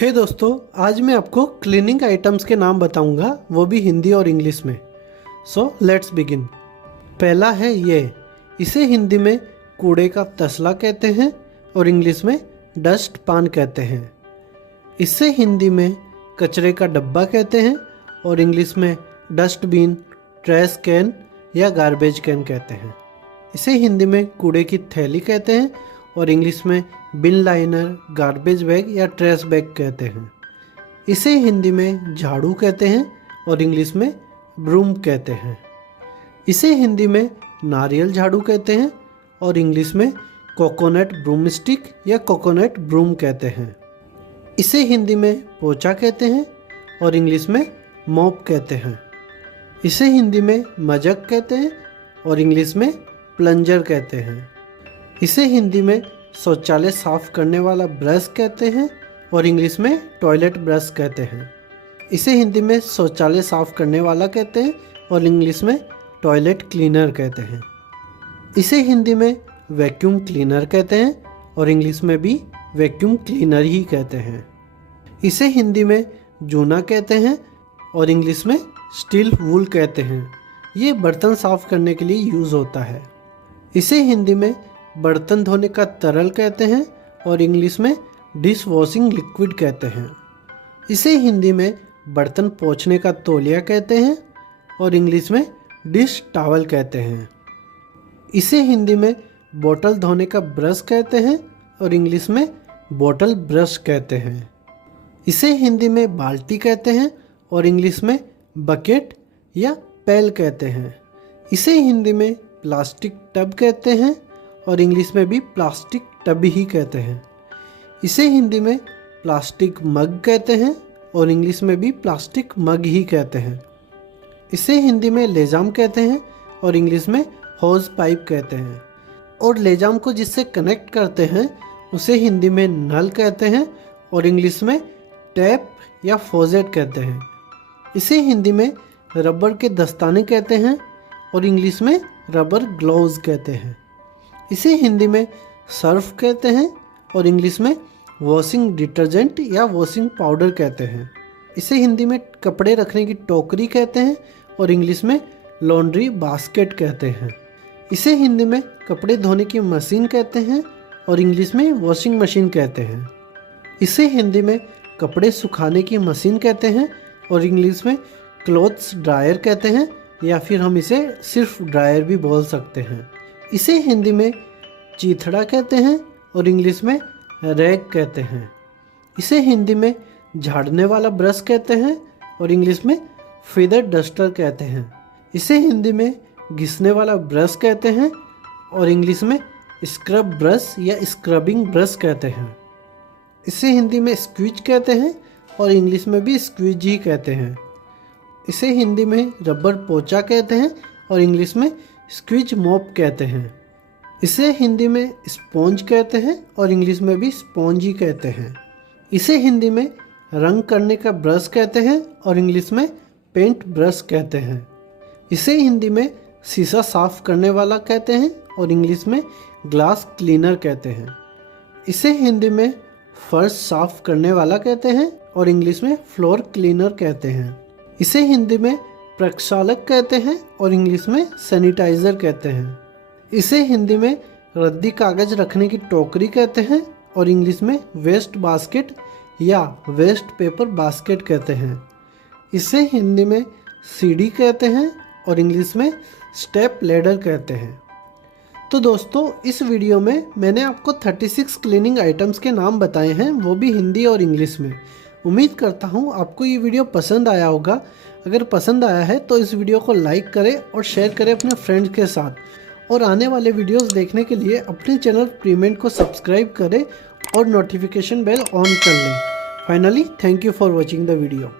हे दोस्तों, आज मैं आपको क्लीनिंग आइटम्स के नाम बताऊंगा, वो भी हिंदी और इंग्लिश में। So let's begin. पहला है ये। इसे हिंदी में कूड़े का तसला कहते हैं और इंग्लिश में डस्ट पान कहते हैं। इसे हिंदी में कचरे का डब्बा कहते हैं और इंग्लिश में डस्टबिन, ट्रैश कैन या गार्बेज कैन कहते हैं। इसे हिंदी में कूड़े की थैली कहते हैं और इंग्लिश में बिन लाइनर, गार्बेज बैग या ट्रैश बैग कहते हैं। इसे हिंदी में झाड़ू कहते हैं और इंग्लिश में ब्रूम कहते हैं। इसे हिंदी में नारियल झाड़ू कहते हैं और इंग्लिश में कोकोनट ब्रूम स्टिक या कोकोनट ब्रूम कहते हैं। इसे हिंदी में पोछा कहते हैं और इंग्लिश में मॉप कहते हैं। इसे हिंदी में मजक कहते हैं और इंग्लिश में प्लंजर कहते हैं। इसे हिंदी में शौचालय साफ करने वाला ब्रश कहते हैं और इंग्लिश में टॉयलेट ब्रश कहते हैं। इसे हिंदी में शौचालय साफ करने वाला कहते हैं और इंग्लिश में टॉयलेट क्लीनर कहते हैं। इसे हिंदी में वैक्यूम क्लीनर कहते हैं और इंग्लिश में भी वैक्यूम क्लीनर ही कहते हैं। इसे हिंदी में जूना कहते हैं और इंग्लिश में स्टील वूल कहते हैं। ये बर्तन साफ करने के लिए यूज़ होता है। इसे हिंदी में बर्तन धोने का तरल कहते हैं और इंग्लिश में डिश वॉशिंग लिक्विड कहते हैं। इसे हिंदी में बर्तन पोंछने का तौलिया कहते हैं और इंग्लिश में डिश टॉवल कहते हैं। इसे हिंदी में बोतल धोने का ब्रश कहते हैं और इंग्लिश में बोतल ब्रश कहते हैं। इसे हिंदी में बाल्टी कहते हैं और इंग्लिश में बकेट या पैल कहते हैं। इसे हिंदी में प्लास्टिक टब कहते हैं और इंग्लिश में भी प्लास्टिक टब ही कहते हैं। इसे हिंदी में प्लास्टिक मग कहते हैं और इंग्लिश में भी प्लास्टिक मग ही कहते हैं। इसे हिंदी में लेजाम कहते हैं और इंग्लिश में होज पाइप कहते हैं। और लेजाम को जिससे कनेक्ट करते हैं उसे हिंदी में नल कहते हैं और इंग्लिश में टैप या फॉजेट कहते हैं। इसे हिंदी में रबर के दस्ताने कहते हैं और इंग्लिश में रबर ग्लोव्स कहते हैं। इसे हिंदी में सर्फ कहते हैं और इंग्लिश में वॉशिंग डिटर्जेंट या वॉशिंग पाउडर कहते हैं। इसे हिंदी में कपड़े रखने की टोकरी कहते हैं और इंग्लिश में लॉन्ड्री बास्केट कहते हैं। इसे हिंदी में कपड़े धोने की मशीन कहते हैं और इंग्लिश में वॉशिंग मशीन कहते हैं। इसे हिंदी में कपड़े सुखाने की मशीन कहते हैं और इंग्लिश में क्लॉथ्स ड्रायर कहते हैं या फिर हम इसे सिर्फ ड्रायर भी बोल सकते हैं। इसे हिंदी में चीथड़ा कहते हैं और इंग्लिश में रैग कहते हैं। इसे हिंदी में झाड़ने वाला ब्रश कहते हैं और इंग्लिश में फीदर डस्टर कहते हैं। इसे हिंदी में घिसने वाला ब्रश कहते हैं और इंग्लिश में स्क्रब ब्रश या स्क्रबिंग ब्रश कहते हैं। इसे हिंदी में स्क्वीज कहते हैं और इंग्लिश में भी स्क्वीज ही कहते हैं। इसे हिंदी में रबर पोछा कहते हैं और इंग्लिश में स्क्वीज मॉप कहते हैं। इसे हिंदी में स्पॉन्ज कहते हैं और इंग्लिश में भी स्पॉन्ज ही कहते हैं। इसे हिंदी में रंग करने का ब्रश कहते हैं और इंग्लिश में पेंट ब्रश कहते हैं। इसे हिंदी में शीशा साफ करने वाला कहते हैं और इंग्लिश में ग्लास क्लीनर कहते हैं। इसे हिंदी में फर्श साफ करने वाला कहते हैं और इंग्लिश में फ्लोर क्लीनर कहते हैं। इसे हिंदी में प्रक्षालक कहते हैं और इंग्लिश में सैनिटाइज़र कहते हैं। इसे हिंदी में रद्दी कागज़ रखने की टोकरी कहते हैं और इंग्लिश में वेस्ट बास्केट या वेस्ट पेपर बास्केट कहते हैं। इसे हिंदी में सीढ़ी कहते हैं और इंग्लिश में स्टेप लैडर कहते हैं। तो दोस्तों, इस वीडियो में मैंने आपको 36 क्लीनिंग आइटम्स के नाम बताए हैं, वो भी हिंदी और इंग्लिश में। उम्मीद करता हूँ आपको ये वीडियो पसंद आया होगा। अगर पसंद आया है तो इस वीडियो को लाइक करें और शेयर करें अपने फ्रेंड्स के साथ। और आने वाले वीडियोस देखने के लिए अपने चैनल प्रीमेंट को सब्सक्राइब करें और नोटिफिकेशन बेल ऑन कर लें। Finally, thank you for watching the video.